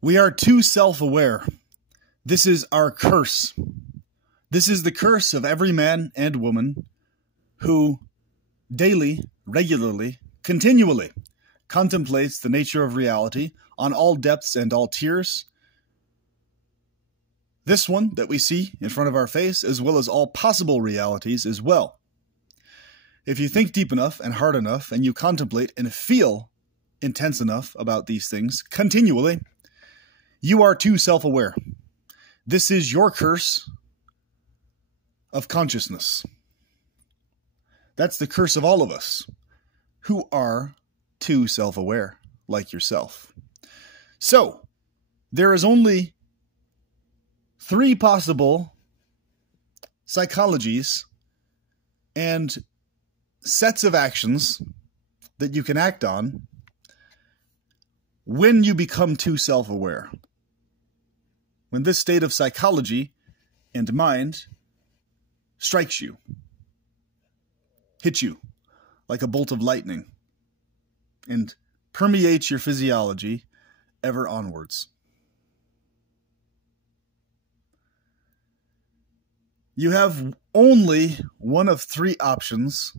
We are too self-aware. This is our curse. This is the curse of every man and woman who daily, regularly, continually contemplates the nature of reality on all depths and all tiers. This one that we see in front of our face, as well as all possible realities as well. If you think deep enough and hard enough, and you contemplate and feel intense enough about these things continually, you are too self-aware. This is your curse of consciousness. That's the curse of all of us who are too self-aware, like yourself. So, there is only 3 possible psychologies and sets of actions that you can act on when you become too self-aware. When this state of psychology and mind strikes you, hits you like a bolt of lightning, and permeates your physiology ever onwards. You have only one of 3 options.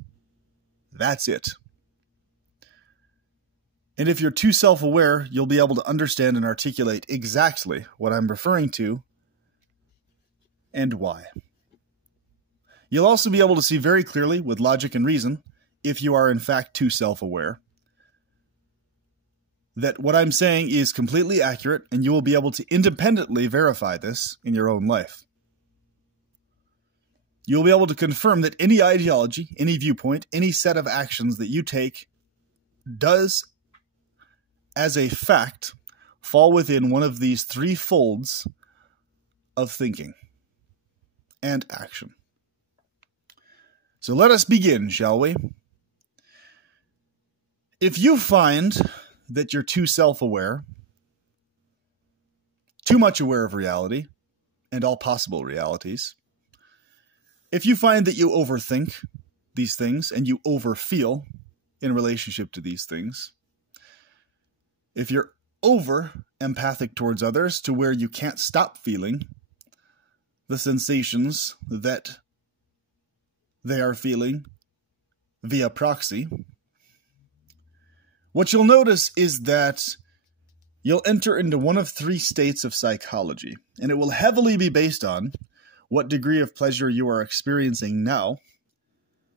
That's it. And if you're too self-aware, you'll be able to understand and articulate exactly what I'm referring to and why. You'll also be able to see very clearly with logic and reason, if you are in fact too self-aware, that what I'm saying is completely accurate, and you will be able to independently verify this in your own life. You'll be able to confirm that any ideology, any viewpoint, any set of actions that you take does, as a fact, fall within one of these 3 folds of thinking and action. So let us begin, shall we? If you find that you're too self-aware, too much aware of reality and all possible realities, if you find that you overthink these things and you overfeel in relationship to these things, if you're over empathic towards others to where you can't stop feeling the sensations that they are feeling via proxy, what you'll notice is that you'll enter into one of 3 states of psychology, and it will heavily be based on what degree of pleasure you are experiencing now,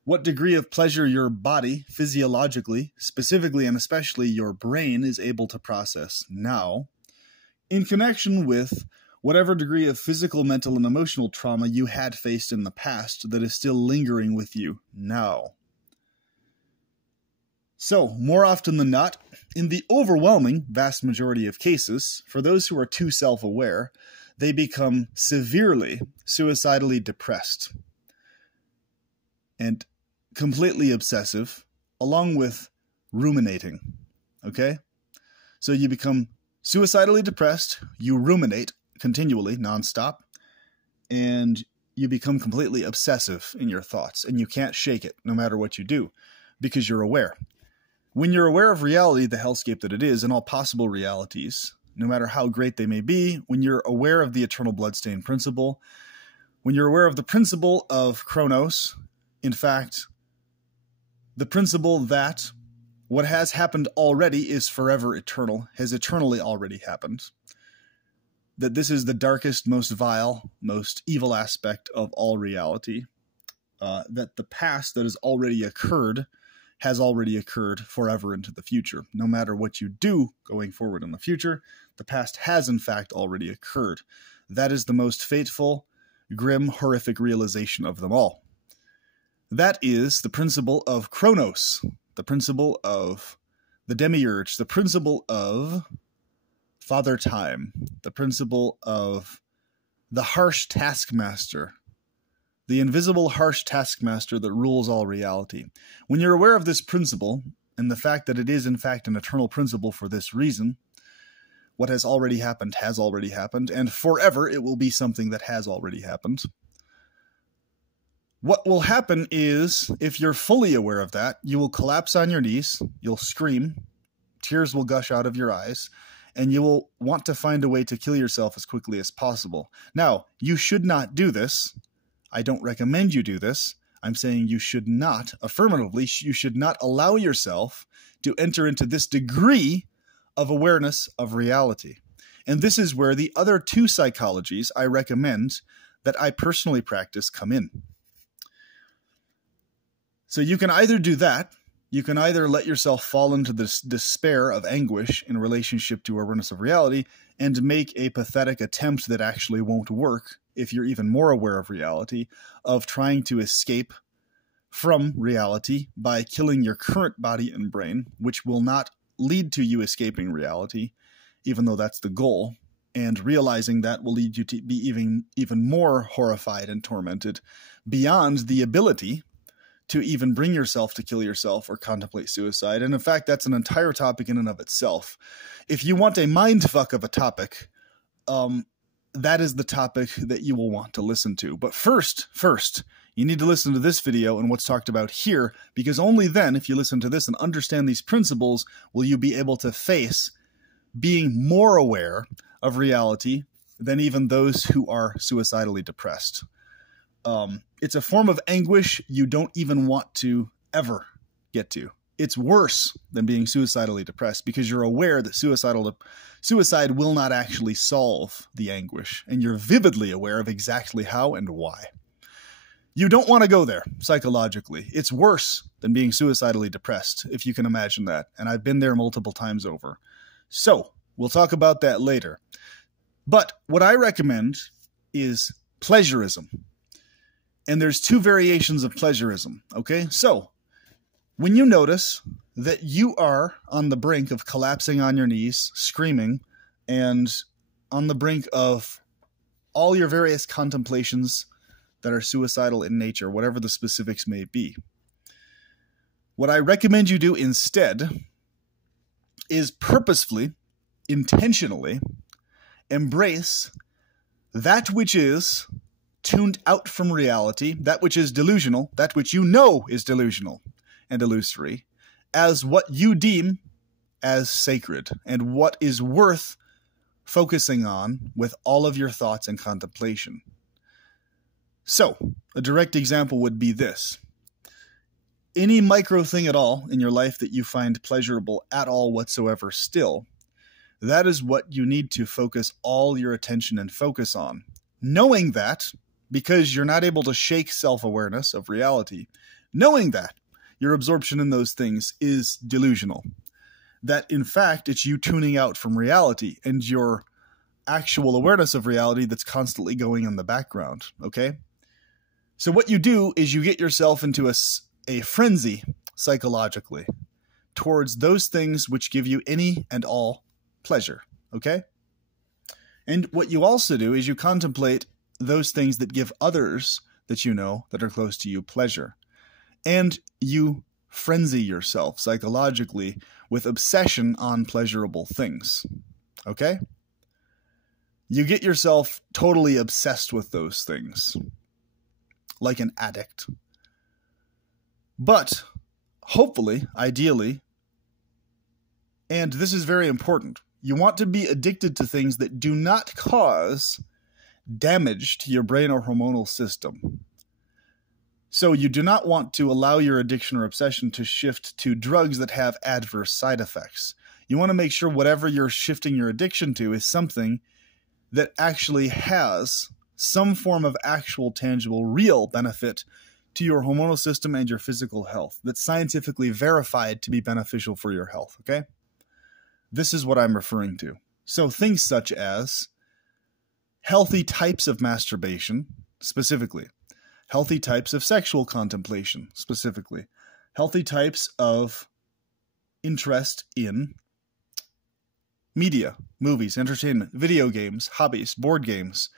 what degree of pleasure your body, physiologically, specifically and especially your brain, is able to process now, in connection with whatever degree of physical, mental, and emotional trauma you had faced in the past that is still lingering with you now. So, more often than not, in the overwhelming vast majority of cases, for those who are too self-aware, they become severely suicidally depressed and completely obsessive, along with ruminating. Okay? So you become suicidally depressed, you ruminate continually, nonstop, and you become completely obsessive in your thoughts, and you can't shake it no matter what you do, because you're aware. When you're aware of reality, the hellscape that it is, and all possible realities, no matter how great they may be, when you're aware of the eternal bloodstain principle, when you're aware of the principle of Chronos, in fact, the principle that what has happened already is forever eternal, has eternally already happened, that this is the darkest, most vile, most evil aspect of all reality, that the past that has already occurred has already occurred forever into the future. No matter what you do going forward in the future, the past has in fact already occurred. That is the most fateful, grim, horrific realization of them all. That is the principle of Chronos, the principle of the demiurge, the principle of Father Time, the principle of the harsh taskmaster, the invisible harsh taskmaster that rules all reality. When you're aware of this principle, and the fact that it is in fact an eternal principle for this reason, what has already happened, and forever it will be something that has already happened. What will happen is, if you're fully aware of that, you will collapse on your knees, you'll scream, tears will gush out of your eyes, and you will want to find a way to kill yourself as quickly as possible. Now, you should not do this. I don't recommend you do this. I'm saying you should not, affirmatively, you should not allow yourself to enter into this degree of awareness of reality. And this is where the other two psychologies I recommend that I personally practice come in. So you can either do that, you can either let yourself fall into this despair of anguish in relationship to awareness of reality and make a pathetic attempt that actually won't work if you're even more aware of reality, of trying to escape from reality by killing your current body and brain, which will not lead to you escaping reality, even though that's the goal, and realizing that will lead you to be even more horrified and tormented beyond the ability to even bring yourself to kill yourself or contemplate suicide. And in fact, that's an entire topic in and of itself. If you want a mindfuck of a topic, that is the topic that you will want to listen to. But first, you need to listen to this video and what's talked about here, because only then, if you listen to this and understand these principles, will you be able to face being more aware of reality than even those who are suicidally depressed. It's a form of anguish you don't even want to ever get to. It's worse than being suicidally depressed because you're aware that suicide will not actually solve the anguish, and you're vividly aware of exactly how and why. You don't want to go there psychologically. It's worse than being suicidally depressed, if you can imagine that, and I've been there multiple times over. So, we'll talk about that later. But what I recommend is pleasurism. And there's two variations of pleasurism, okay? So, when you notice that you are on the brink of collapsing on your knees, screaming, and on the brink of all your various contemplations that are suicidal in nature, whatever the specifics may be, what I recommend you do instead is purposefully, intentionally embrace that which is tuned out from reality, that which is delusional, that which you know is delusional and illusory, as what you deem as sacred and what is worth focusing on with all of your thoughts and contemplation. So, a direct example would be this. Any micro thing at all in your life that you find pleasurable at all whatsoever still, that is what you need to focus all your attention and focus on. Knowing that, because you're not able to shake self-awareness of reality, knowing that your absorption in those things is delusional, that in fact it's you tuning out from reality and your actual awareness of reality that's constantly going in the background, okay? So what you do is you get yourself into a frenzy psychologically towards those things which give you any and all pleasure, okay? And what you also do is you contemplate those things that give others that you know that are close to you pleasure. And you frenzy yourself psychologically with obsession on pleasurable things, okay? You get yourself totally obsessed with those things, like an addict. But hopefully, ideally, and this is very important, you want to be addicted to things that do not cause damage to your brain or hormonal system. So you do not want to allow your addiction or obsession to shift to drugs that have adverse side effects. You want to make sure whatever you're shifting your addiction to is something that actually has some form of actual, tangible, real benefit to your hormonal system and your physical health, that's scientifically verified to be beneficial for your health, okay? This is what I'm referring to. So things such as healthy types of masturbation, specifically, healthy types of sexual contemplation, specifically, healthy types of interest in media, movies, entertainment, video games, hobbies, board games,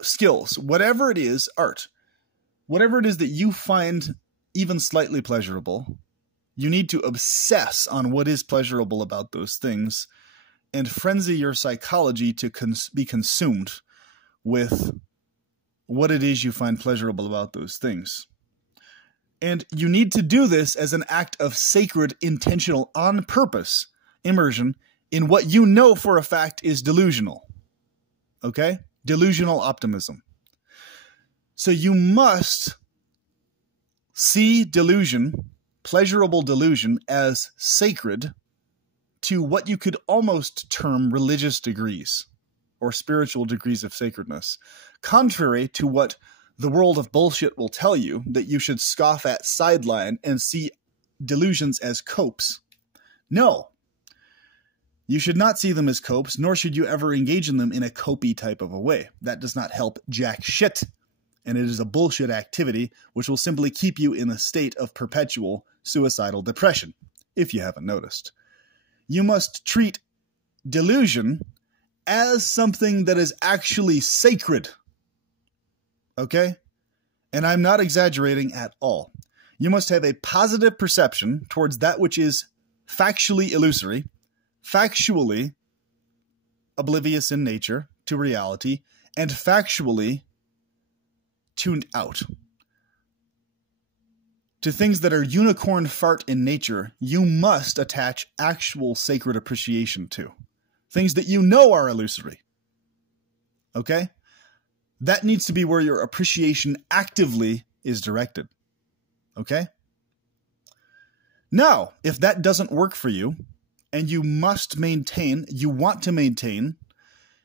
skills, whatever it is, art, whatever it is that you find even slightly pleasurable, you need to obsess on what is pleasurable about those things and frenzy your psychology to be consumed with what it is you find pleasurable about those things. And you need to do this as an act of sacred, intentional, on purpose immersion in what you know for a fact is delusional. Okay? Delusional optimism. So you must see delusion, pleasurable delusion, as sacred to what you could almost term religious degrees or spiritual degrees of sacredness, contrary to what the world of bullshit will tell you, that you should scoff at, sideline, and see delusions as copes. No. You should not see them as copes, nor should you ever engage in them in a copy type of a way. That does not help jack shit. And it is a bullshit activity which will simply keep you in a state of perpetual suicidal depression, if you haven't noticed. You must treat delusion as something that is actually sacred. Okay? And I'm not exaggerating at all. You must have a positive perception towards that which is factually illusory, factually oblivious in nature to reality, and factually tuned out. To things that are unicorn fart in nature, you must attach actual sacred appreciation to. Things that you know are illusory. Okay? That needs to be where your appreciation actively is directed. Okay? Now, if that doesn't work for you, and you want to maintain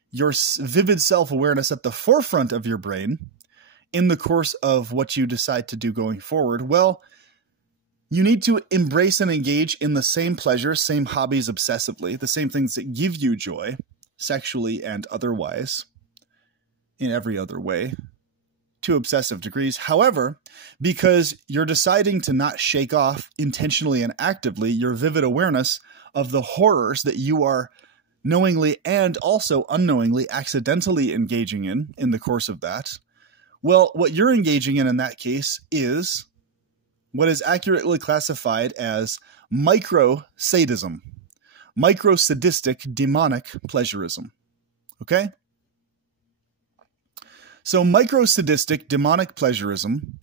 your vivid self-awareness at the forefront of your brain in the course of what you decide to do going forward, well, you need to embrace and engage in the same pleasures, same hobbies obsessively, the same things that give you joy, sexually and otherwise, in every other way, to obsessive degrees. However, because you're deciding to not shake off intentionally and actively your vivid awareness of the horrors that you are knowingly and also unknowingly accidentally engaging in the course of that, well, what you're engaging in that case is what is accurately classified as micro-sadism, micro-sadistic demonic pleasurism. Okay? So micro-sadistic demonic pleasurism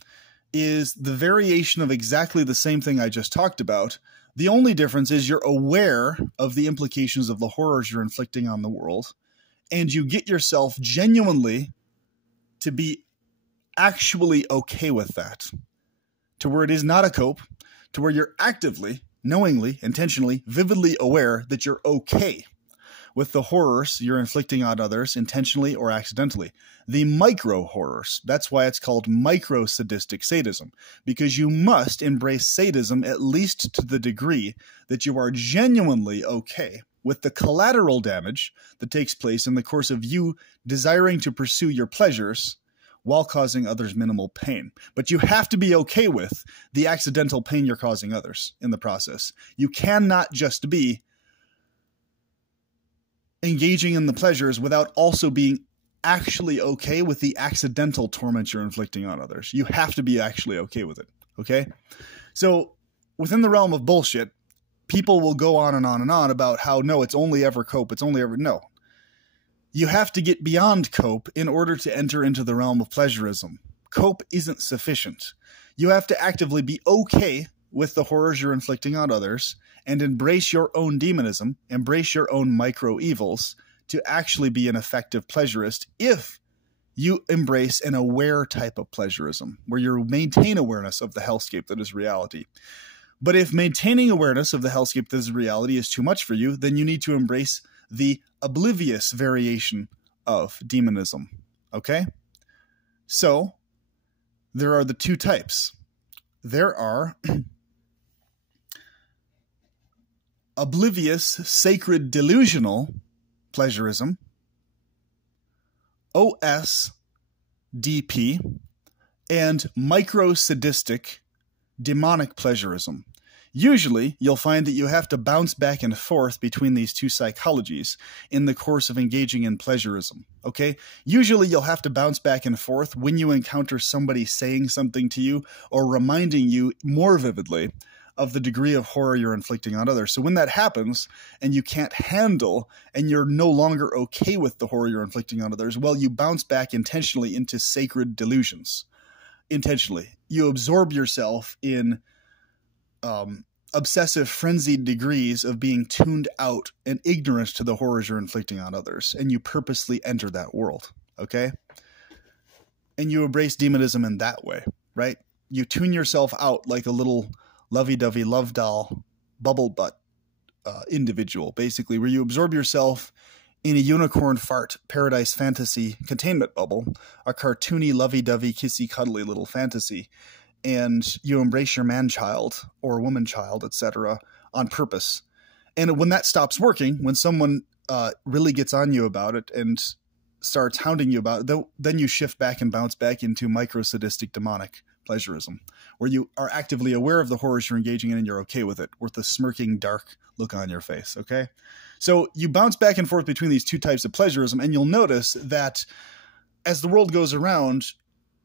is the variation of exactly the same thing I just talked about. The only difference is you're aware of the implications of the horrors you're inflicting on the world, and you get yourself genuinely to be actually okay with that, to where it is not a cope, to where you're actively, knowingly, intentionally, vividly aware that you're okay with the horrors you're inflicting on others, intentionally or accidentally. The micro horrors. That's why it's called micro-sadistic sadism, because you must embrace sadism at least to the degree that you are genuinely okay with the collateral damage that takes place in the course of you desiring to pursue your pleasures while causing others minimal pain. But you have to be okay with the accidental pain you're causing others in the process. You cannot just be engaging in the pleasures without also being actually okay with the accidental torment you're inflicting on others. You have to be actually okay with it, okay? So within the realm of bullshit, people will go on and on and on about how, no, it's only ever cope, it's only ever... No. You have to get beyond cope in order to enter into the realm of pleasurism. Cope isn't sufficient. You have to actively be okay with the horrors you're inflicting on others and embrace your own demonism, embrace your own micro-evils to actually be an effective pleasurist if you embrace an aware type of pleasurism, where you maintain awareness of the hellscape that is reality. But if maintaining awareness of the hellscape that is reality is too much for you, then you need to embrace the oblivious variation of demonism. Okay? So, there are the two types. There are oblivious, sacred, delusional pleasurism, OSDP, and micro-sadistic demonic pleasurism. Usually, you'll find that you have to bounce back and forth between these two psychologies in the course of engaging in pleasurism, okay? Usually, you'll have to bounce back and forth when you encounter somebody saying something to you or reminding you more vividly of the degree of horror you're inflicting on others. So when that happens and you can't handle and you're no longer okay with the horror you're inflicting on others, well, you bounce back intentionally into sacred delusions. Intentionally. You absorb yourself in obsessive, frenzied degrees of being tuned out and ignorant to the horrors you're inflicting on others, and you purposely enter that world, okay? And you embrace demonism in that way, right? You tune yourself out like a little lovey-dovey love doll bubble butt individual, basically, where you absorb yourself in a unicorn fart paradise fantasy containment bubble, a cartoony, lovey-dovey, kissy, cuddly little fantasy, and you embrace your man-child or woman-child, etc., on purpose. And when that stops working, when someone really gets on you about it and starts hounding you about it, then you shift back and bounce back into micro-sadistic demonic pleasurism, where you are actively aware of the horrors you're engaging in and you're okay with it, with a smirking, dark look on your face, okay? So you bounce back and forth between these two types of pleasurism, and you'll notice that as the world goes around,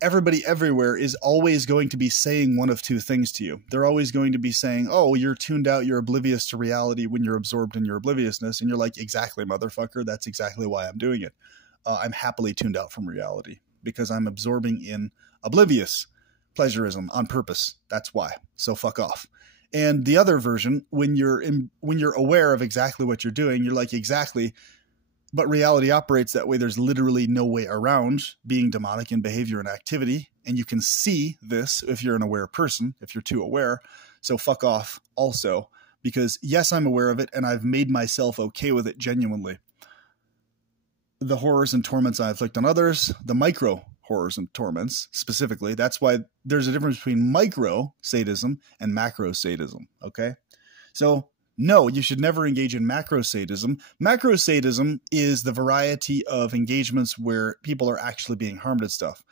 everybody everywhere is always going to be saying one of two things to you. They're always going to be saying, oh, you're tuned out, you're oblivious to reality when you're absorbed in your obliviousness. And you're like, exactly, motherfucker, that's exactly why I'm doing it. I'm happily tuned out from reality because I'm absorbing in oblivious pleasurism on purpose. That's why. So fuck off. And the other version, when you're aware of exactly what you're doing, you're like, exactly, but reality operates that way. There's literally no way around being demonic in behavior and activity. And you can see this if you're an aware person, if you're too aware. So fuck off also, because yes, I'm aware of it and I've made myself okay with it genuinely. The horrors and torments I inflict on others, the micro horrors and torments specifically. That's why there's a difference between micro sadism and macro sadism. Okay. So no, you should never engage in macro sadism. Macro sadism is the variety of engagements where people are actually being harmed and stuff.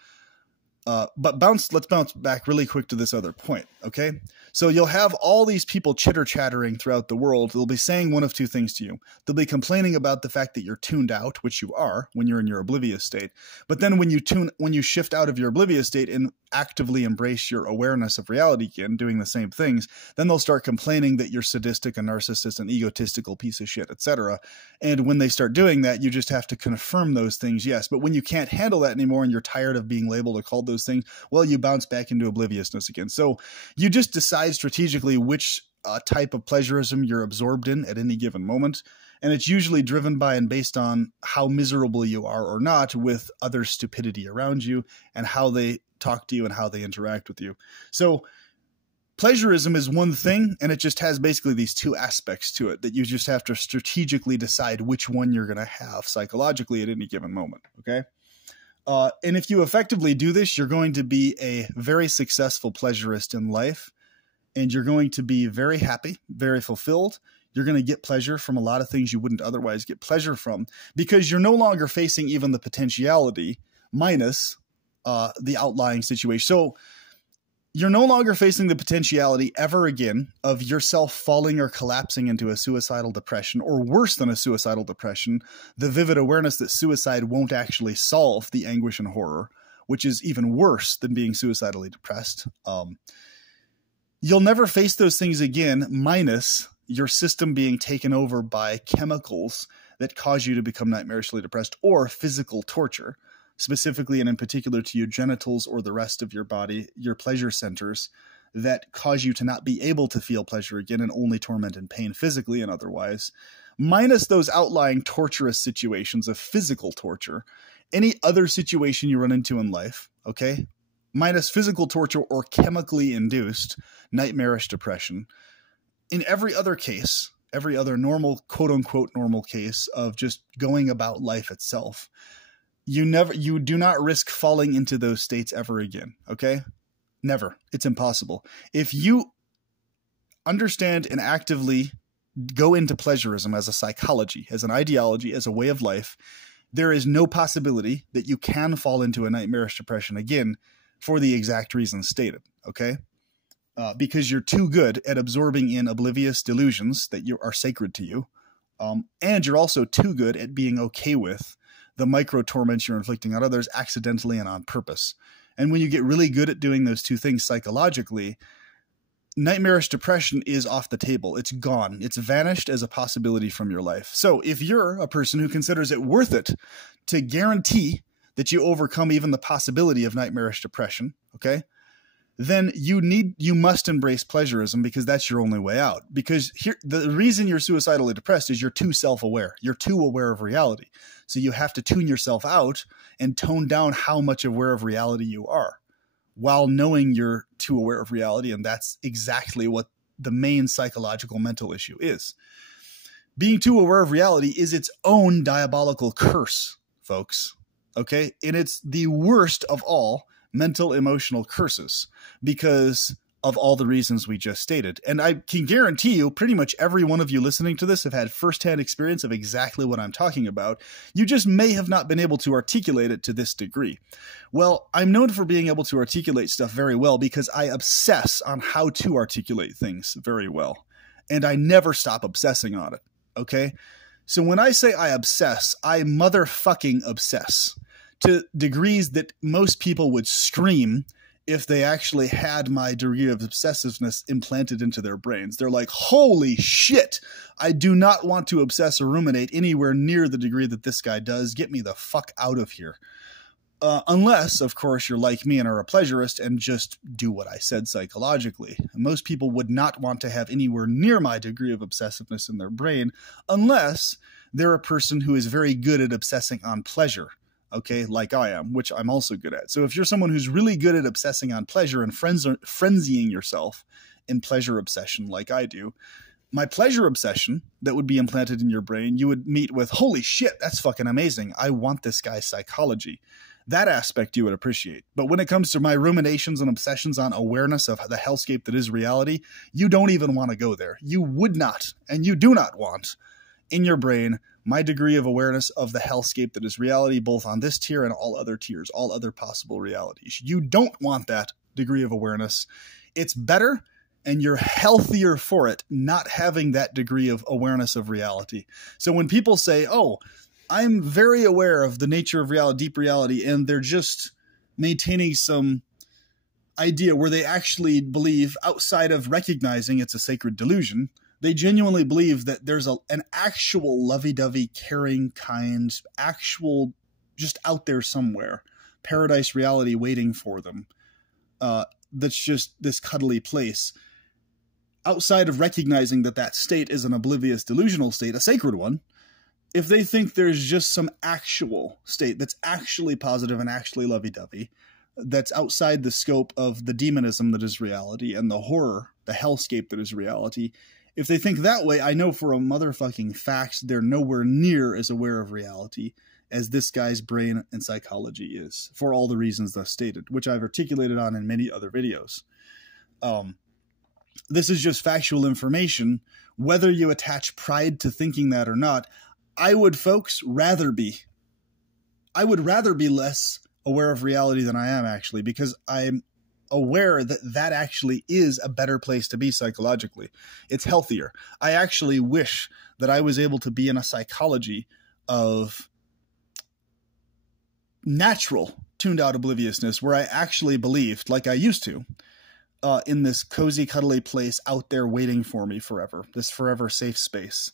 But let's bounce back really quick to this other point, okay? So you'll have all these people chitter-chattering throughout the world. They'll be saying one of two things to you. They'll be complaining about the fact that you're tuned out, which you are when you're in your oblivious state. But then when you shift out of your oblivious state and actively embrace your awareness of reality again, doing the same things, then they'll start complaining that you're sadistic, a narcissist, an egotistical piece of shit, etc. And when they start doing that, you just have to confirm those things, yes. But when you can't handle that anymore and you're tired of being labeled or called those things, well, you bounce back into obliviousness again. So you just decide strategically which type of pleasurism you're absorbed in at any given moment. And it's usually driven by and based on how miserable you are or not with other stupidity around you and how they talk to you and how they interact with you. So pleasurism is one thing, and it just has basically these two aspects to it that you just have to strategically decide which one you're going to have psychologically at any given moment, okay? And if you effectively do this, you're going to be a very successful pleasurist in life, and you're going to be very happy, very fulfilled. You're going to get pleasure from a lot of things you wouldn't otherwise get pleasure from because you're no longer facing even the potentiality minus the outlying situation. So you're no longer facing the potentiality ever again of yourself falling or collapsing into a suicidal depression, or worse than a suicidal depression, the vivid awareness that suicide won't actually solve the anguish and horror, which is even worse than being suicidally depressed. You'll never face those things again, minus your system being taken over by chemicals that cause you to become nightmarishly depressed, or physical torture, specifically and in particular to your genitals or the rest of your body, your pleasure centers that cause you to not be able to feel pleasure again and only torment and pain physically and otherwise, minus those outlying torturous situations of physical torture. Any other situation you run into in life, okay, minus physical torture or chemically induced nightmarish depression. In every other case, every other normal, quote unquote, normal case of just going about life itself, you do not risk falling into those states ever again. Okay. Never. It's impossible. If you understand and actively go into pleasurism as a psychology, as an ideology, as a way of life, there is no possibility that you can fall into a nightmarish depression again for the exact reasons stated. Okay. Because you're too good at absorbing in oblivious delusions that are sacred to you. And you're also too good at being okay with the micro torments you're inflicting on others accidentally and on purpose. And when you get really good at doing those two things psychologically, nightmarish depression is off the table. It's gone. It's vanished as a possibility from your life. So if you're a person who considers it worth it to guarantee that you overcome even the possibility of nightmarish depression, okay, then you must embrace pleasurism, because that's your only way out. Because the reason you're suicidally depressed is you're too self-aware. You're too aware of reality. So you have to tune yourself out and tone down how much aware of reality you are, while knowing you're too aware of reality. And that's exactly what the main psychological mental issue is. Being too aware of reality is its own diabolical curse, folks. Okay? And it's the worst of all mental emotional curses, because of all the reasons we just stated. And I can guarantee you, pretty much every one of you listening to this have had firsthand experience of exactly what I'm talking about. You just may have not been able to articulate it to this degree. Well, I'm known for being able to articulate stuff very well because I obsess on how to articulate things very well. And I never stop obsessing on it. Okay? So when I say I obsess, I motherfucking obsess, to degrees that most people would scream if they actually had my degree of obsessiveness implanted into their brains. They're like, holy shit, I do not want to obsess or ruminate anywhere near the degree that this guy does. Get me the fuck out of here. Unless, of course, you're like me and are a pleasurist and just do what I said psychologically. Most people would not want to have anywhere near my degree of obsessiveness in their brain unless they're a person who is very good at obsessing on pleasure. Okay, like I am, which I'm also good at. So if you're someone who's really good at obsessing on pleasure and frenzying yourself in pleasure obsession like I do, my pleasure obsession that would be implanted in your brain, you would meet with, holy shit, that's fucking amazing. I want this guy's psychology. That aspect you would appreciate. But when it comes to my ruminations and obsessions on awareness of the hellscape that is reality, you don't even want to go there. You would not, and you do not want in your brain my degree of awareness of the hellscape that is reality, both on this tier and all other tiers, all other possible realities. You don't want that degree of awareness. It's better, and you're healthier for it, not having that degree of awareness of reality. So when people say, oh, I'm very aware of the nature of reality, deep reality, and they're just maintaining some idea where they actually believe, outside of recognizing it's a sacred delusion, they genuinely believe that there's an actual lovey-dovey, caring, kind, actual, just out there somewhere, paradise reality waiting for them. That's just this cuddly place. Outside of recognizing that that state is an oblivious, delusional state, a sacred one, if they think there's just some actual state that's actually positive and actually lovey-dovey, that's outside the scope of the demonism that is reality and the horror, the hellscape that is reality, if they think that way, I know for a motherfucking fact they're nowhere near as aware of reality as this guy's brain and psychology is, for all the reasons thus stated, which I've articulated on in many other videos. This is just factual information. Whether you attach pride to thinking that or not, I would, folks, rather be less aware of reality than I am, actually, because I'm aware that that actually is a better place to be psychologically. It's healthier. I actually wish that I was able to be in a psychology of natural tuned out obliviousness where I actually believed, like I used to, in this cozy, cuddly place out there waiting for me forever, this forever safe space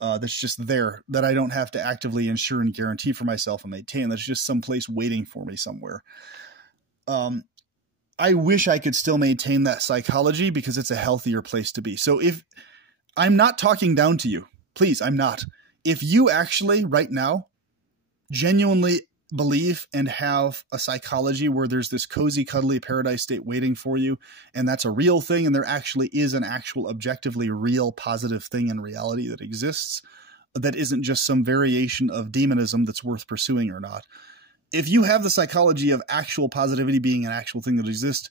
that's just there, that I don't have to actively ensure and guarantee for myself and maintain. That's just some place waiting for me somewhere. I wish I could still maintain that psychology because it's a healthier place to be. So if I'm not talking down to you, please, I'm not. If you actually right now genuinely believe and have a psychology where there's this cozy, cuddly paradise state waiting for you, and that's a real thing, and there actually is an actual objectively real positive thing in reality that exists, that isn't just some variation of demonism that's worth pursuing or not. If you have the psychology of actual positivity being an actual thing that exists,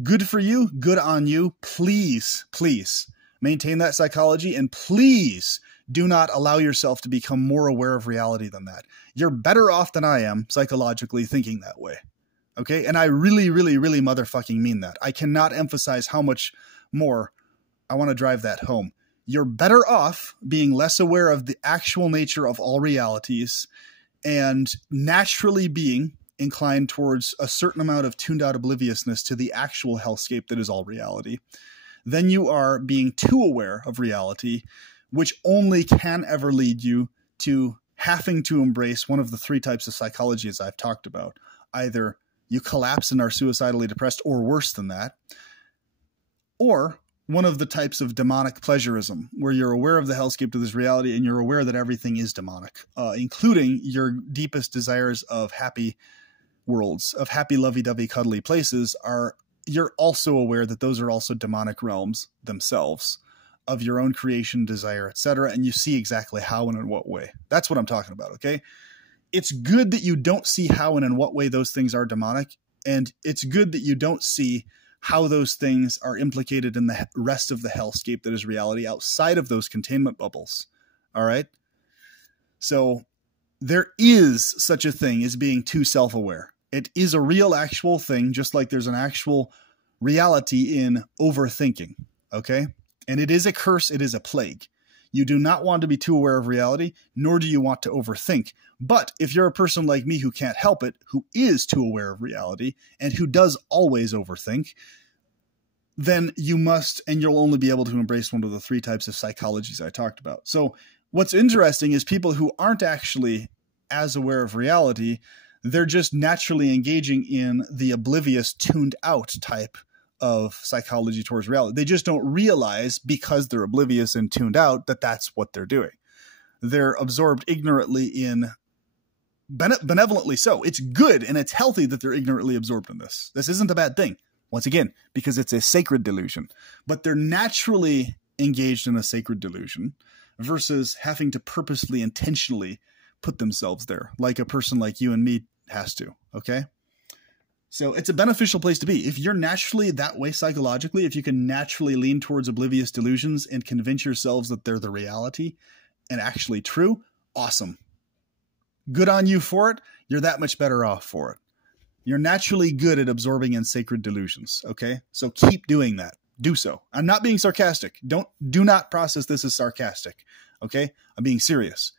good for you, good on you. Please, please maintain that psychology, and please do not allow yourself to become more aware of reality than that. You're better off than I am psychologically thinking that way. Okay? And I really, really, really motherfucking mean that. I cannot emphasize how much more I want to drive that home. You're better off being less aware of the actual nature of all realities and naturally being inclined towards a certain amount of tuned out obliviousness to the actual hellscape that is all reality. Then you are being too aware of reality, which only can ever lead you to having to embrace one of the three types of psychology as I've talked about. Either you collapse and are suicidally depressed, or worse than that. Or one of the types of demonic pleasurism, where you're aware of the hellscape to this reality and you're aware that everything is demonic, including your deepest desires of happy worlds, of happy, lovey-dovey, cuddly places. You're also aware that those are also demonic realms themselves, of your own creation, desire, etc. And you see exactly how and in what way. That's what I'm talking about, okay? It's good that you don't see how and in what way those things are demonic, and it's good that you don't see how those things are implicated in the rest of the hellscape that is reality outside of those containment bubbles, all right? So there is such a thing as being too self-aware. It is a real, actual thing, just like there's an actual reality in overthinking, okay? And it is a curse, it is a plague. You do not want to be too aware of reality, nor do you want to overthink. But if you're a person like me who can't help it, who is too aware of reality, and who does always overthink, then you must, and you'll only be able to embrace one of the three types of psychologies I talked about. So what's interesting is people who aren't actually as aware of reality, they're just naturally engaging in the oblivious, tuned out type of psychology towards reality. They just don't realize, because they're oblivious and tuned out, that that's what they're doing. They're absorbed ignorantly in, benevolently so. It's good and it's healthy that they're ignorantly absorbed in this. This isn't a bad thing, once again, because it's a sacred delusion. But they're naturally engaged in a sacred delusion versus having to purposefully, intentionally put themselves there, like a person like you and me has to, okay? So it's a beneficial place to be. If you're naturally that way psychologically, if you can naturally lean towards oblivious delusions and convince yourselves that they're the reality and actually true, awesome. Good on you for it. You're that much better off for it. You're naturally good at absorbing in sacred delusions, okay? So keep doing that. Do so. I'm not being sarcastic. Do not process this as sarcastic, okay? I'm being serious.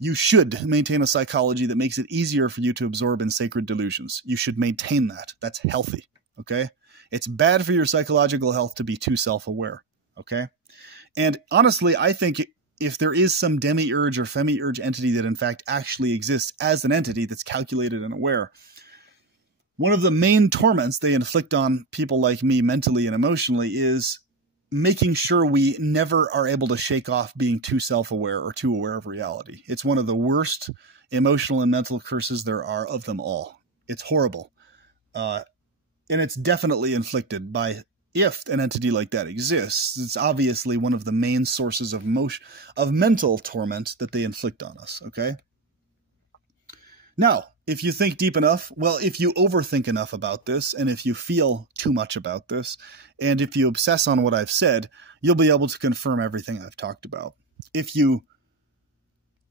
You should maintain a psychology that makes it easier for you to absorb in sacred delusions. You should maintain that. That's healthy, okay? It's bad for your psychological health to be too self-aware, okay? And honestly, I think if there is some demiurge or femiurge entity that in fact actually exists as an entity that's calculated and aware, one of the main torments they inflict on people like me mentally and emotionally is making sure we never are able to shake off being too self-aware or too aware of reality. It's one of the worst emotional and mental curses there are of them all. It's horrible. And it's definitely inflicted by, if an entity like that exists, it's obviously one of the main sources of mental torment that they inflict on us, okay? Now, if you think deep enough, well, if you overthink enough about this, and if you feel too much about this, and if you obsess on what I've said, you'll be able to confirm everything I've talked about. If you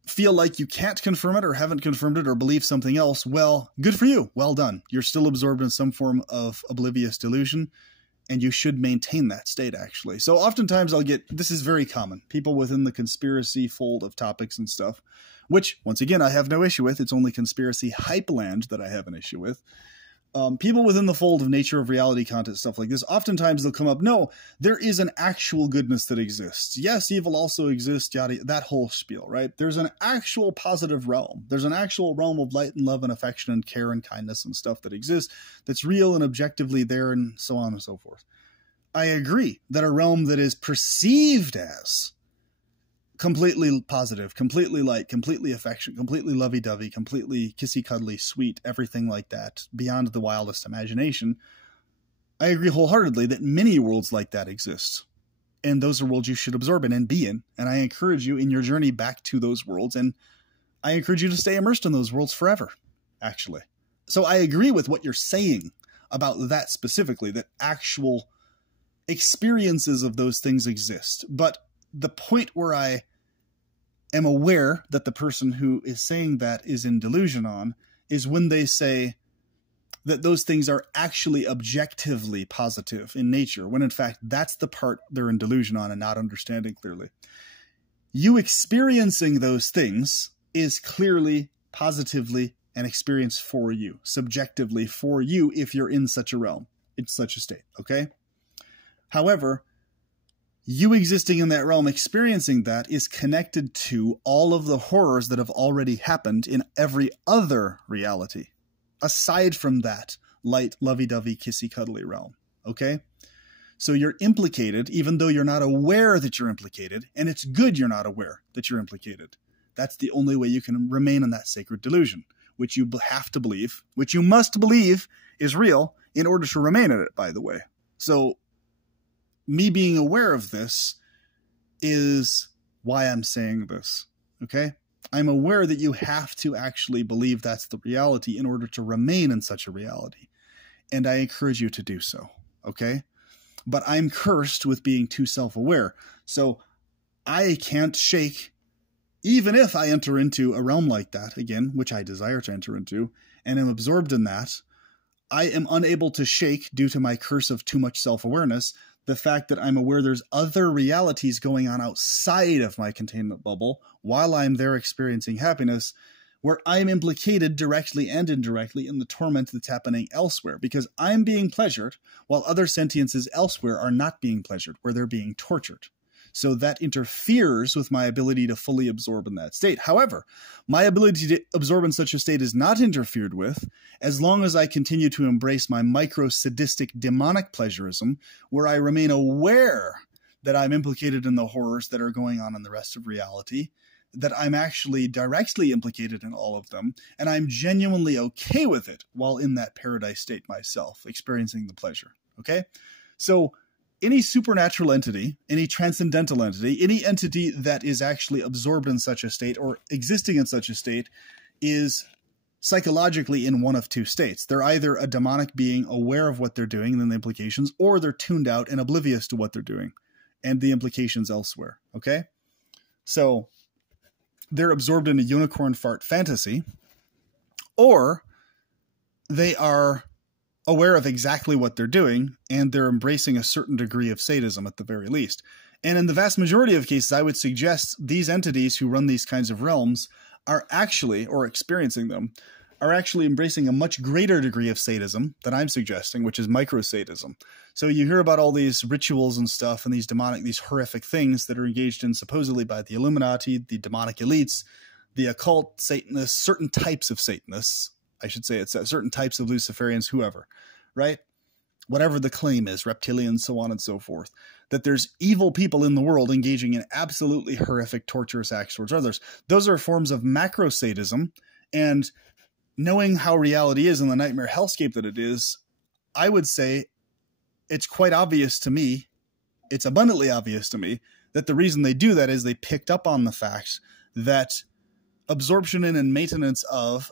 feel like you can't confirm it or haven't confirmed it or believe something else, well, good for you. Well done. You're still absorbed in some form of oblivious delusion, and you should maintain that state, actually. So oftentimes this is very common, people within the conspiracy fold of topics and stuff, which, once again, I have no issue with. It's only conspiracy hype land that I have an issue with. People within the fold of nature of reality content, stuff like this, oftentimes they'll come up, no, there is an actual goodness that exists. Yes, evil also exists, yada, that whole spiel, right? There's an actual positive realm. There's an actual realm of light and love and affection and care and kindness and stuff that exists that's real and objectively there and so on and so forth. I agree that a realm that is perceived as completely positive, completely light, completely affection, completely lovey-dovey, completely kissy-cuddly, sweet, everything like that, beyond the wildest imagination. I agree wholeheartedly that many worlds like that exist. And those are worlds you should absorb in and be in. And I encourage you in your journey back to those worlds. And I encourage you to stay immersed in those worlds forever, actually. So I agree with what you're saying about that specifically, that actual experiences of those things exist. But the point where I am aware that the person who is saying that is in delusion on is when they say that those things are actually objectively positive in nature, when in fact that's the part they're in delusion on and not understanding clearly. You experiencing those things is clearly positively an experience for you, subjectively for you, if you're in such a realm, in such a state, okay? However, you existing in that realm, experiencing that, is connected to all of the horrors that have already happened in every other reality, aside from that light, lovey-dovey, kissy-cuddly realm, okay? So you're implicated, even though you're not aware that you're implicated, and it's good you're not aware that you're implicated. That's the only way you can remain in that sacred delusion, which you have to believe, which you must believe is real in order to remain in it, by the way. So me being aware of this is why I'm saying this, okay? I'm aware that you have to actually believe that's the reality in order to remain in such a reality. And I encourage you to do so, okay? But I'm cursed with being too self-aware. So I can't shake, even if I enter into a realm like that, again, which I desire to enter into, and am absorbed in that, I am unable to shake, due to my curse of too much self-awareness, the fact that I'm aware there's other realities going on outside of my containment bubble while I'm there experiencing happiness, where I'm implicated directly and indirectly in the torment that's happening elsewhere, because I'm being pleasured while other sentiences elsewhere are not being pleasured, where they're being tortured. So that interferes with my ability to fully absorb in that state. However, my ability to absorb in such a state is not interfered with as long as I continue to embrace my micro-sadistic demonic pleasurism, where I remain aware that I'm implicated in the horrors that are going on in the rest of reality, that I'm actually directly implicated in all of them, and I'm genuinely okay with it while in that paradise state myself, experiencing the pleasure, okay? So any supernatural entity, any transcendental entity, any entity that is actually absorbed in such a state or existing in such a state is psychologically in one of two states. They're either a demonic being aware of what they're doing and then the implications, or they're tuned out and oblivious to what they're doing and the implications elsewhere, okay? So they're absorbed in a unicorn fart fantasy, or they are aware of exactly what they're doing and they're embracing a certain degree of sadism at the very least. And in the vast majority of cases, I would suggest these entities who run these kinds of realms are actually, or experiencing them, are actually embracing a much greater degree of sadism than I'm suggesting, which is micro-sadism. So you hear about all these rituals and stuff and these demonic, these horrific things that are engaged in supposedly by the Illuminati, the demonic elites, the occult Satanists, certain types of Satanists, I should say, it's certain types of Luciferians, whoever, right? Whatever the claim is, reptilians, so on and so forth, that there's evil people in the world engaging in absolutely horrific, torturous acts towards others. Those are forms of macro-sadism, and knowing how reality is and the nightmare hellscape that it is, I would say it's quite obvious to me, it's abundantly obvious to me, that the reason they do that is they picked up on the fact that absorption in and maintenance of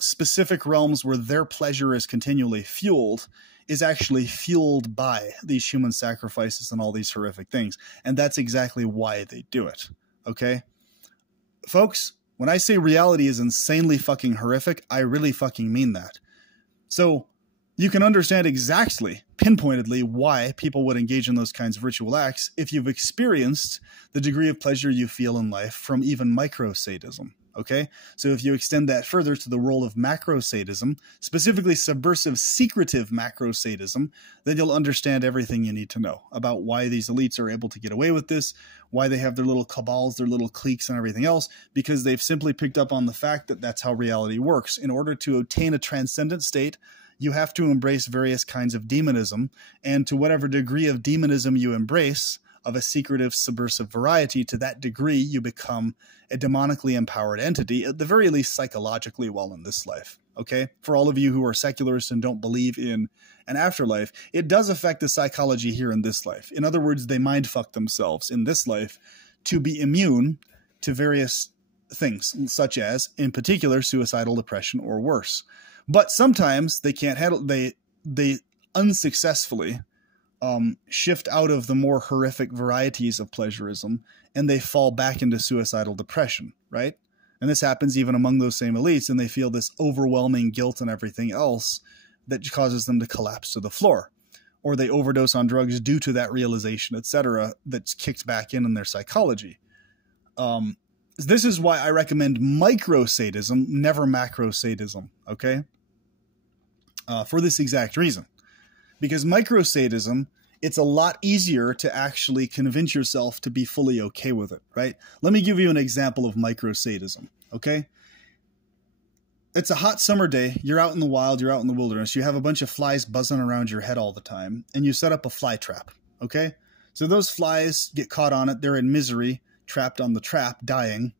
specific realms where their pleasure is continually fueled is actually fueled by these human sacrifices and all these horrific things. And that's exactly why they do it. Okay? Folks, when I say reality is insanely fucking horrific, I really fucking mean that. So you can understand exactly, pinpointedly, why people would engage in those kinds of ritual acts if you've experienced the degree of pleasure you feel in life from even micro-sadism. Okay? So if you extend that further to the role of macro-sadism, specifically subversive, secretive macro-sadism, then you'll understand everything you need to know about why these elites are able to get away with this, why they have their little cabals, their little cliques and everything else, because they've simply picked up on the fact that that's how reality works. In order to obtain a transcendent state, you have to embrace various kinds of demonism, and to whatever degree of demonism you embrace, of a secretive, subversive variety, to that degree you become a demonically empowered entity, at the very least psychologically, while in this life. Okay? For all of you who are secularists and don't believe in an afterlife, it does affect the psychology here in this life. In other words, they mindfuck themselves in this life to be immune to various things, such as, in particular, suicidal depression or worse. But sometimes they can't handle, they unsuccessfully shift out of the more horrific varieties of pleasurism, and they fall back into suicidal depression, right? And this happens even among those same elites, and they feel this overwhelming guilt and everything else that causes them to collapse to the floor. Or they overdose on drugs due to that realization, etc., that's kicked back in their psychology. This is why I recommend micro-sadism, never macro-sadism, okay? For this exact reason. Because micro-sadism, it's a lot easier to actually convince yourself to be fully okay with it, right? Let me give you an example of micro-sadism, okay? It's a hot summer day. You're out in the wild. You're out in the wilderness. You have a bunch of flies buzzing around your head all the time, and you set up a fly trap, okay? So those flies get caught on it. They're in misery, trapped on the trap, dying,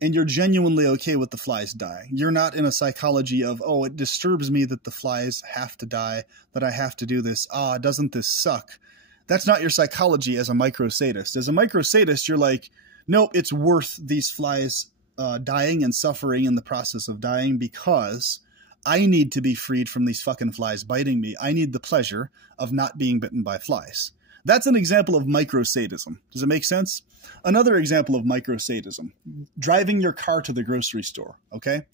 and you're genuinely okay with the flies dying. You're not in a psychology of, oh, it disturbs me that the flies have to die, that I have to do this. Ah, doesn't this suck? That's not your psychology as a microsadist. As a microsadist, you're like, nope, it's worth these flies dying and suffering in the process of dying because I need to be freed from these fucking flies biting me. I need the pleasure of not being bitten by flies. That's an example of microsadism. Does it make sense? Another example of microsadism, driving your car to the grocery store, okay?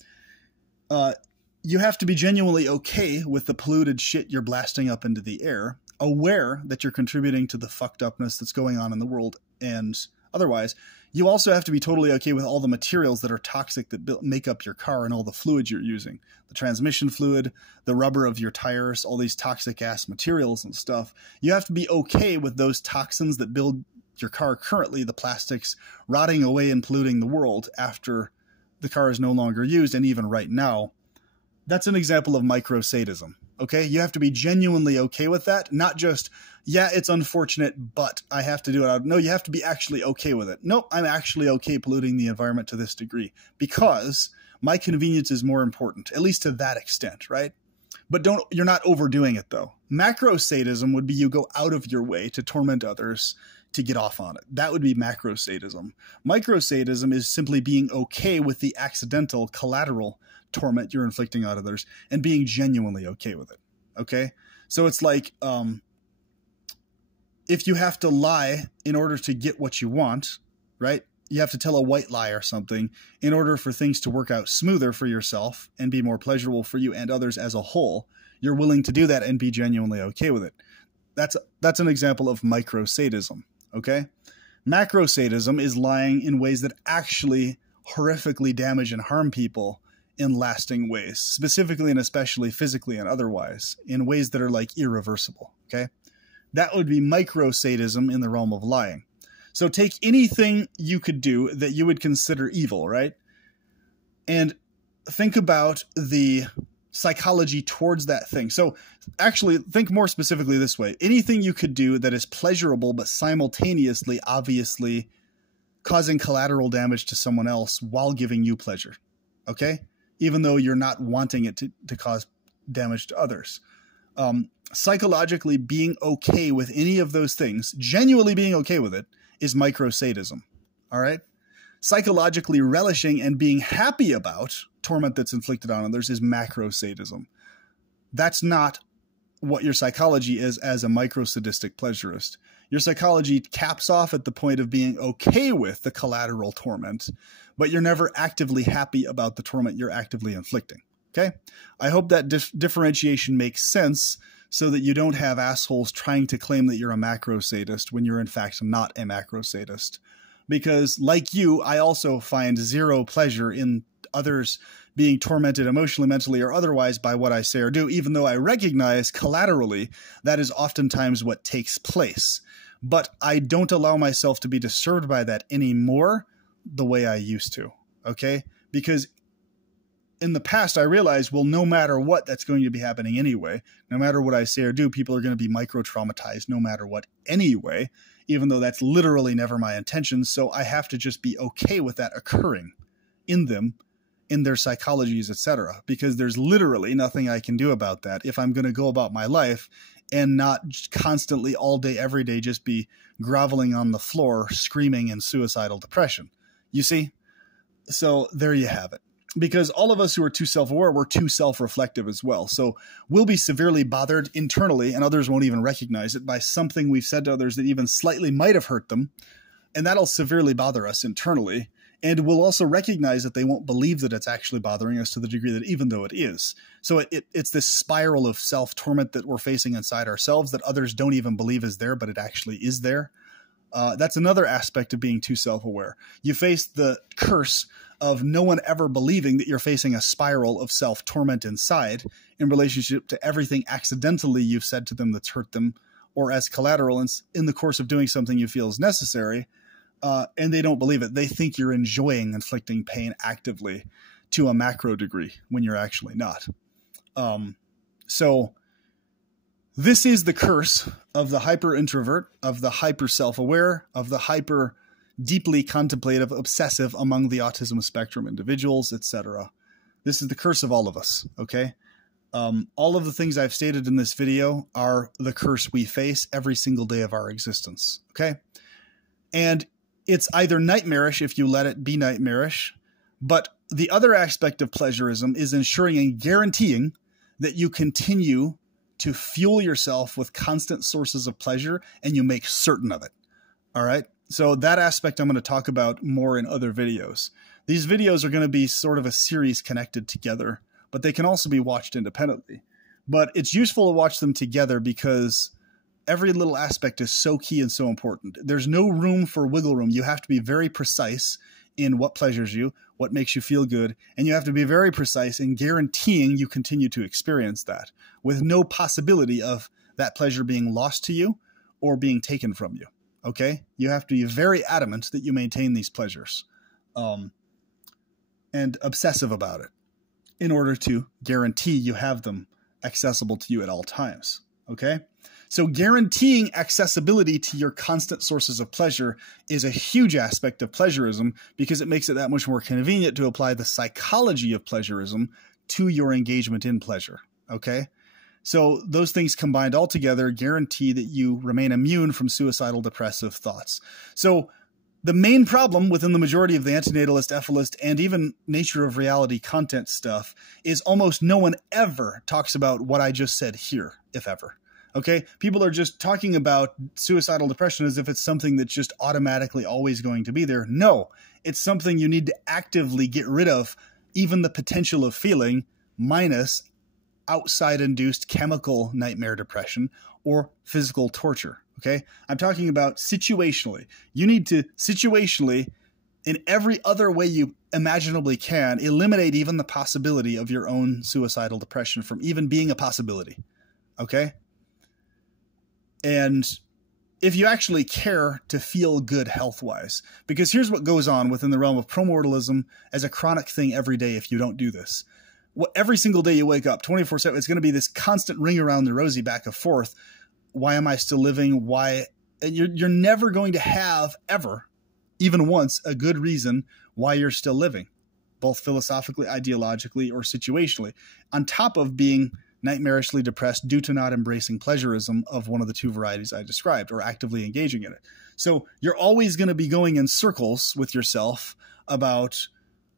You have to be genuinely okay with the polluted shit you're blasting up into the air, aware that you're contributing to the fucked upness that's going on in the world and otherwise. You also have to be totally okay with all the materials that are toxic that make up your car and all the fluids you're using. The transmission fluid, the rubber of your tires, all these toxic ass materials and stuff. You have to be okay with those toxins that build your car currently, the plastics, rotting away and polluting the world after the car is no longer used, and even right now. That's an example of microsadism. Okay, you have to be genuinely okay with that, not just, yeah, it's unfortunate, but I have to do it. No, you have to be actually okay with it. Nope, I'm actually okay polluting the environment to this degree because my convenience is more important, at least to that extent, right? But you're not overdoing it though. Macrosadism would be you go out of your way to torment others to get off on it. That would be macrosadism. Microsadism is simply being okay with the accidental collateral torment you're inflicting on others and being genuinely okay with it. Okay? So it's like, if you have to lie in order to get what you want, right? You have to tell a white lie or something in order for things to work out smoother for yourself and be more pleasurable for you and others as a whole. You're willing to do that and be genuinely okay with it. That's an example of microsadism. Okay? Macrosadism is lying in ways that actually horrifically damage and harm people in lasting ways, specifically and especially physically and otherwise, in ways that are like irreversible, okay? That would be microsadism in the realm of lying. So take anything you could do that you would consider evil, right? And think about the psychology towards that thing. So actually think more specifically this way. Anything you could do that is pleasurable but simultaneously, obviously, causing collateral damage to someone else while giving you pleasure, okay? Even though you're not wanting it to cause damage to others. Psychologically being okay with any of those things, genuinely being okay with it, is microsadism, all right? Psychologically relishing and being happy about torment that's inflicted on others is macrosadism. That's not what your psychology is as a microsadistic pleasurist. Your psychology caps off at the point of being okay with the collateral torment, but you're never actively happy about the torment you're actively inflicting. Okay? I hope that differentiation makes sense so that you don't have assholes trying to claim that you're a macrosadist when you're in fact not a macrosadist. Because like you, I also find zero pleasure in others being tormented emotionally, mentally, or otherwise by what I say or do, even though I recognize collaterally that is oftentimes what takes place. But I don't allow myself to be disturbed by that anymore the way I used to, okay? Because in the past, I realized, well, no matter what, that's going to be happening anyway. No matter what I say or do, people are going to be micro-traumatized no matter what anyway, even though that's literally never my intention. So I have to just be okay with that occurring in them, in their psychologies, etc., because there's literally nothing I can do about that if I'm going to go about my life and not constantly all day, every day, just be groveling on the floor, screaming in suicidal depression. You see? So there you have it. Because all of us who are too self-aware, we're too self-reflective as well. So we'll be severely bothered internally, and others won't even recognize it, by something we've said to others that even slightly might have hurt them. And that'll severely bother us internally. And we'll also recognize that they won't believe that it's actually bothering us to the degree that even though it is. So it's this spiral of self-torment that we're facing inside ourselves that others don't even believe is there, but it actually is there. That's another aspect of being too self-aware. You face the curse of no one ever believing that you're facing a spiral of self-torment inside in relationship to everything accidentally you've said to them that's hurt them, or as collateral in the course of doing something you feel is necessary, and they don't believe it. They think you're enjoying inflicting pain actively to a macro degree when you're actually not. So this is the curse of the hyper introvert, of the hyper self-aware, of the hyper deeply contemplative, obsessive among the autism spectrum individuals, etc. This is the curse of all of us. Okay. All of the things I've stated in this video are the curse we face every single day of our existence. Okay. And it's either nightmarish if you let it be nightmarish, but the other aspect of pleasurism is ensuring and guaranteeing that you continue to fuel yourself with constant sources of pleasure and you make certain of it. All right. So that aspect I'm going to talk about more in other videos. These videos are going to be sort of a series connected together, but they can also be watched independently. But it's useful to watch them together because every little aspect is so key and so important. There's no room for wiggle room. You have to be very precise in what pleasures you, what makes you feel good, and you have to be very precise in guaranteeing you continue to experience that with no possibility of that pleasure being lost to you or being taken from you. Okay? You have to be very adamant that you maintain these pleasures and obsessive about it in order to guarantee you have them accessible to you at all times. Okay? So guaranteeing accessibility to your constant sources of pleasure is a huge aspect of pleasurism because it makes it that much more convenient to apply the psychology of pleasurism to your engagement in pleasure. Okay? So those things combined all together guarantee that you remain immune from suicidal depressive thoughts. So the main problem within the majority of the antinatalist, effilist, and even nature of reality content stuff is almost no one ever talks about what I just said here, if ever. Okay? People are just talking about suicidal depression as if it's something that's just automatically always going to be there. No, it's something you need to actively get rid of, even the potential of feeling, minus outside-induced chemical nightmare depression or physical torture. Okay? I'm talking about situationally. You need to situationally, in every other way you imaginably can, eliminate even the possibility of your own suicidal depression from even being a possibility. Okay? And if you actually care to feel good health-wise, because here's what goes on within the realm of promortalism as a chronic thing every day if you don't do this. Every single day you wake up 24/7, it's going to be this constant ring around the rosy back and forth. Why am I still living? Why? And you're never going to have ever, even once, a good reason why you're still living, both philosophically, ideologically, or situationally, on top of being nightmarishly depressed due to not embracing pleasurism of one of the two varieties I described or actively engaging in it. So you're always going to be going in circles with yourself about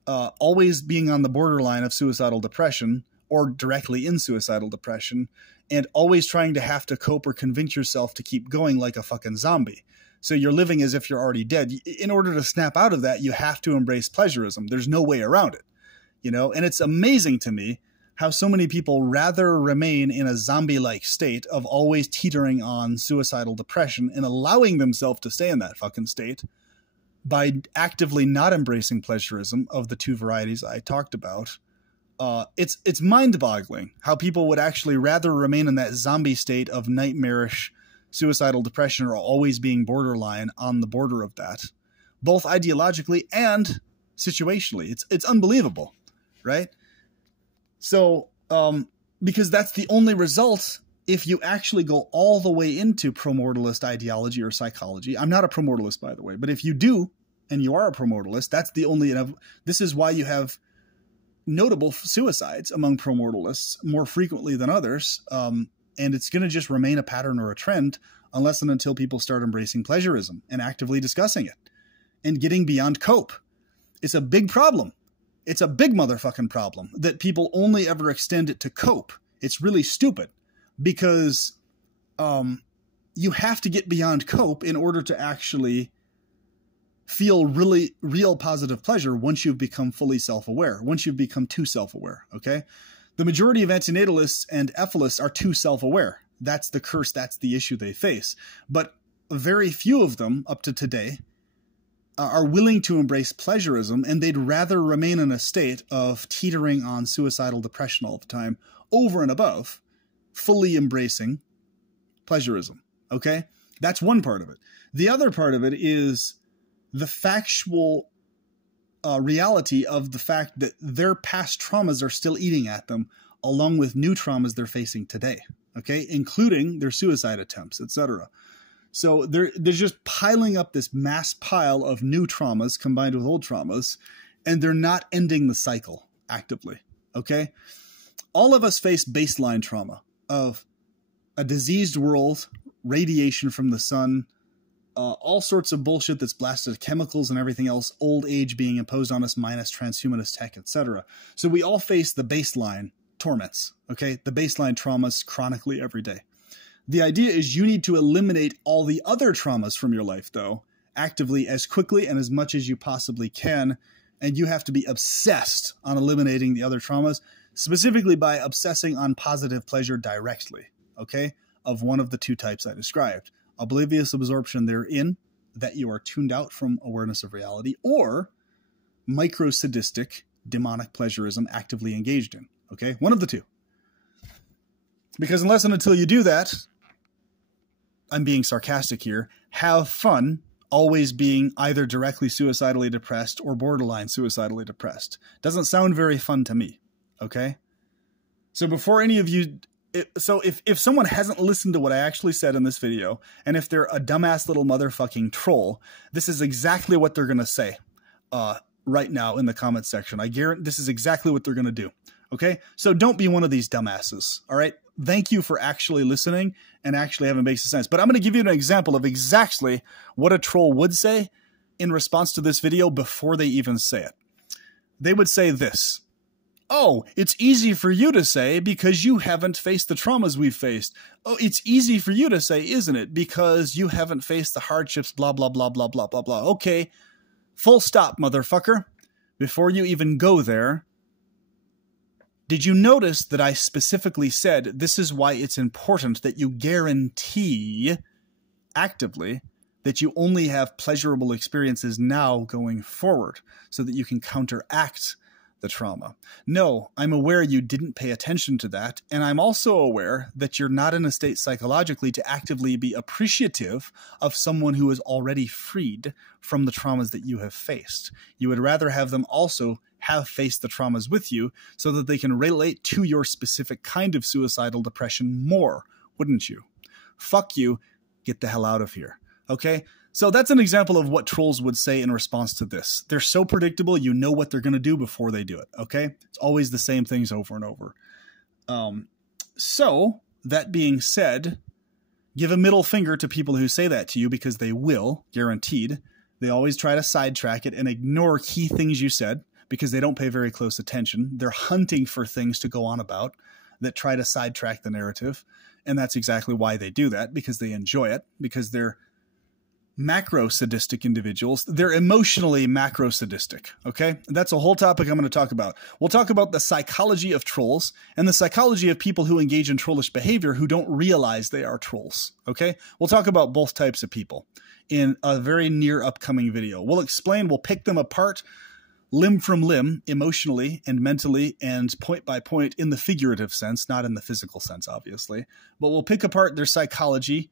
always being on the borderline of suicidal depression or directly in suicidal depression, and always trying to have to cope or convince yourself to keep going like a fucking zombie. So you're living as if you're already dead. In order to snap out of that, you have to embrace pleasurism. There's no way around it, you know? And it's amazing to me how so many people rather remain in a zombie-like state of always teetering on suicidal depression and allowing themselves to stay in that fucking state by actively not embracing pleasurism of the two varieties I talked about. It's mind-boggling how people would actually rather remain in that zombie state of nightmarish suicidal depression or always being borderline on the border of that, both ideologically and situationally. It's unbelievable, right? So, because that's the only result if you actually go all the way into promortalist ideology or psychology. I'm not a promortalist, by the way, but if you do, and you are a promortalist, that's the only, this is why you have notable suicides among promortalists more frequently than others. And it's going to just remain a pattern or a trend unless and until people start embracing pleasurism and actively discussing it and getting beyond cope. It's a big problem. It's a big motherfucking problem that people only ever extend it to cope. It's really stupid because you have to get beyond cope in order to actually feel really real positive pleasure once you've become fully self-aware, once you've become too self-aware, okay? The majority of antinatalists and effilists are too self-aware. That's the curse, that's the issue they face. But very few of them, up to today, are willing to embrace pleasurism, and they'd rather remain in a state of teetering on suicidal depression all the time, over and above fully embracing pleasurism, okay? That's one part of it. The other part of it is the factual reality of the fact that their past traumas are still eating at them, along with new traumas they're facing today, okay, including their suicide attempts, etc. So they're just piling up this mass pile of new traumas combined with old traumas, and they're not ending the cycle actively, okay? All of us face baseline trauma of a diseased world, radiation from the sun, all sorts of bullshit that's blasted, chemicals and everything else, old age being imposed on us minus transhumanist tech, etc. So we all face the baseline torments, okay? The baseline traumas chronically every day. The idea is you need to eliminate all the other traumas from your life, though, actively as quickly and as much as you possibly can, and you have to be obsessed on eliminating the other traumas, specifically by obsessing on positive pleasure directly, okay, of one of the two types I described. Oblivious absorption therein, that you are tuned out from awareness of reality, or micro-sadistic demonic pleasurism actively engaged in, okay? One of the two. Because unless and until you do that, I'm being sarcastic here, have fun always being either directly suicidally depressed or borderline suicidally depressed. Doesn't sound very fun to me, okay? So before any of you... So if someone hasn't listened to what I actually said in this video, and if they're a dumbass little motherfucking troll, this is exactly what they're going to say right now in the comments section. I guarantee this is exactly what they're going to do, okay? So don't be one of these dumbasses, all right? Thank you for actually listening and actually having basic sense. But I'm going to give you an example of exactly what a troll would say in response to this video before they even say it. They would say this: oh, it's easy for you to say because you haven't faced the traumas we've faced. Oh, it's easy for you to say, isn't it? Because you haven't faced the hardships, blah, blah, blah, blah, blah, blah, blah. Okay, full stop, motherfucker. Before you even go there, did you notice that I specifically said this is why it's important that you guarantee actively that you only have pleasurable experiences now going forward so that you can counteract the trauma? No, I'm aware you didn't pay attention to that, and I'm also aware that you're not in a state psychologically to actively be appreciative of someone who is already freed from the traumas that you have faced. You would rather have them also have faced the traumas with you so that they can relate to your specific kind of suicidal depression more, wouldn't you? Fuck you, get the hell out of here, okay? So that's an example of what trolls would say in response to this. They're so predictable, you know what they're going to do before they do it, okay? It's always the same things over and over. So, that being said, give a middle finger to people who say that to you, because they will, guaranteed. They always try to sidetrack it and ignore key things you said because they don't pay very close attention. They're hunting for things to go on about that try to sidetrack the narrative, and that's exactly why they do that, because they enjoy it, because they're macro-sadistic individuals. They're emotionally macro-sadistic, okay? That's a whole topic I'm going to talk about. We'll talk about the psychology of trolls and the psychology of people who engage in trollish behavior who don't realize they are trolls, okay? We'll talk about both types of people in a very near upcoming video. We'll explain, we'll pick them apart limb from limb, emotionally and mentally and point by point in the figurative sense, not in the physical sense, obviously. But we'll pick apart their psychology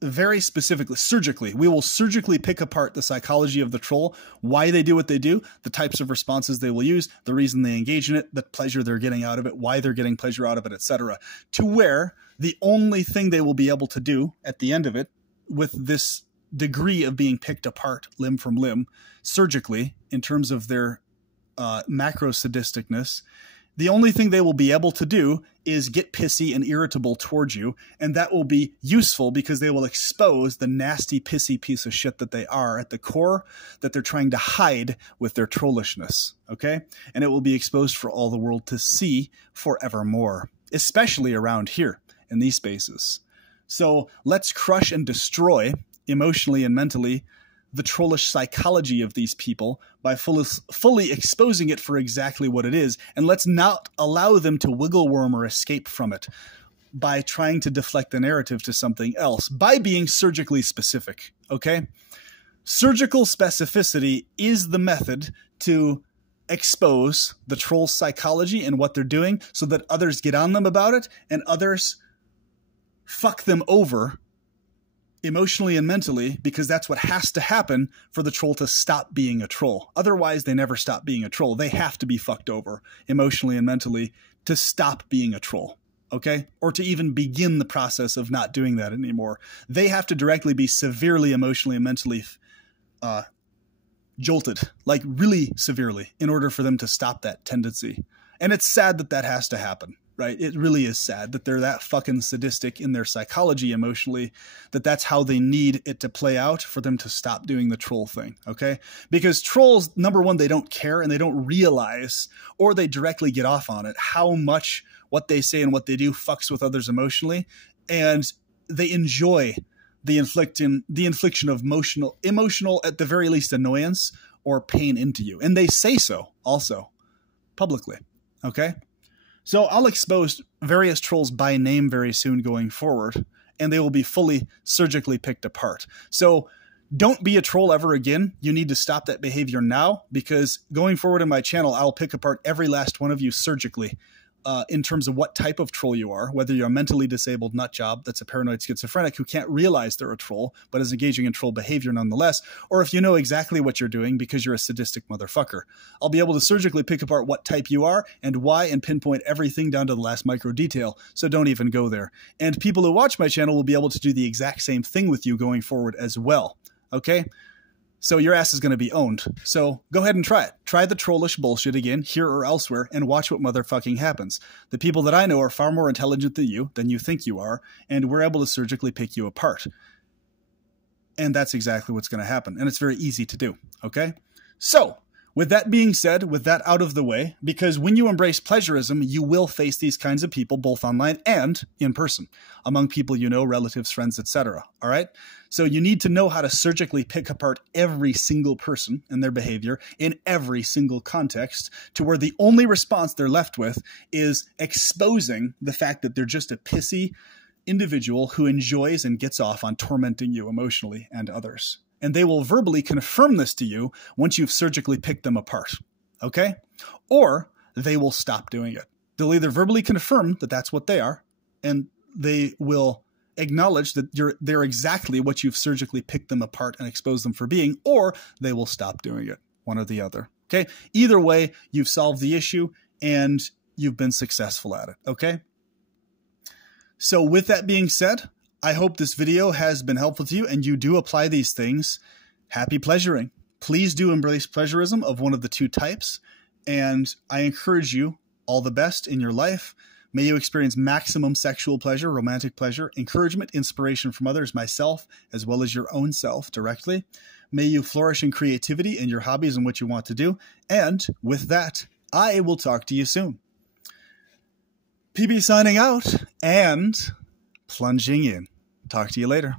very specifically, surgically. We will surgically pick apart the psychology of the troll, why they do what they do, the types of responses they will use, the reason they engage in it, the pleasure they're getting out of it, why they're getting pleasure out of it, etc. To where the only thing they will be able to do at the end of it, with this degree of being picked apart limb from limb, surgically, in terms of their macro-sadisticness, the only thing they will be able to do is get pissy and irritable towards you, and that will be useful because they will expose the nasty, pissy piece of shit that they are at the core, that they're trying to hide with their trollishness, okay? And it will be exposed for all the world to see forevermore, especially around here in these spaces. So let's crush and destroy, emotionally and mentally, the trollish psychology of these people by fully exposing it for exactly what it is, and let's not allow them to wiggle worm or escape from it by trying to deflect the narrative to something else, by being surgically specific, okay? Surgical specificity is the method to expose the troll psychology and what they're doing so that others get on them about it and others fuck them over emotionally and mentally, because that's what has to happen for the troll to stop being a troll. Otherwise, they never stop being a troll. They have to be fucked over emotionally and mentally to stop being a troll, okay? Or to even begin the process of not doing that anymore. They have to directly be severely emotionally and mentally jolted, like really severely, in order for them to stop that tendency. And it's sad that that has to happen. Right? It really is sad that they're that fucking sadistic in their psychology emotionally, that that's how they need it to play out for them to stop doing the troll thing, okay? Because trolls, number one, they don't care and they don't realize, or they directly get off on it, how much what they say and what they do fucks with others emotionally, and they enjoy the infliction of emotional, at the very least, annoyance or pain into you. And they say so also publicly, okay? So I'll expose various trolls by name very soon going forward, and they will be fully surgically picked apart. So don't be a troll ever again. You need to stop that behavior now, because going forward in my channel, I'll pick apart every last one of you surgically in terms of what type of troll you are, whether you're a mentally disabled nutjob that's a paranoid schizophrenic who can't realize they're a troll, but is engaging in troll behavior nonetheless, or if you know exactly what you're doing because you're a sadistic motherfucker. I'll be able to surgically pick apart what type you are and why, and pinpoint everything down to the last micro detail, so don't even go there. And people who watch my channel will be able to do the exact same thing with you going forward as well, okay? So your ass is going to be owned. So go ahead and try it. Try the trollish bullshit again, here or elsewhere, and watch what motherfucking happens. The people that I know are far more intelligent than you think you are, and we're able to surgically pick you apart. And that's exactly what's going to happen. And it's very easy to do, okay? So, with that being said, with that out of the way, because when you embrace pleasurism, you will face these kinds of people both online and in person, among people you know, relatives, friends, etc. All right? So you need to know how to surgically pick apart every single person and their behavior in every single context, to where the only response they're left with is exposing the fact that they're just a pissy individual who enjoys and gets off on tormenting you emotionally and others. And they will verbally confirm this to you once you've surgically picked them apart, okay? Or they will stop doing it. They'll either verbally confirm that that's what they are, and they will acknowledge that they're exactly what you've surgically picked them apart and exposed them for being, or they will stop doing it, one or the other, okay? Either way, you've solved the issue and you've been successful at it, okay? So with that being said, I hope this video has been helpful to you and you do apply these things. Happy pleasuring. Please do embrace pleasurism of one of the two types. And I encourage you all the best in your life. May you experience maximum sexual pleasure, romantic pleasure, encouragement, inspiration from others, myself, as well as your own self directly. May you flourish in creativity in your hobbies and what you want to do. And with that, I will talk to you soon. PB signing out and plunging in. Talk to you later.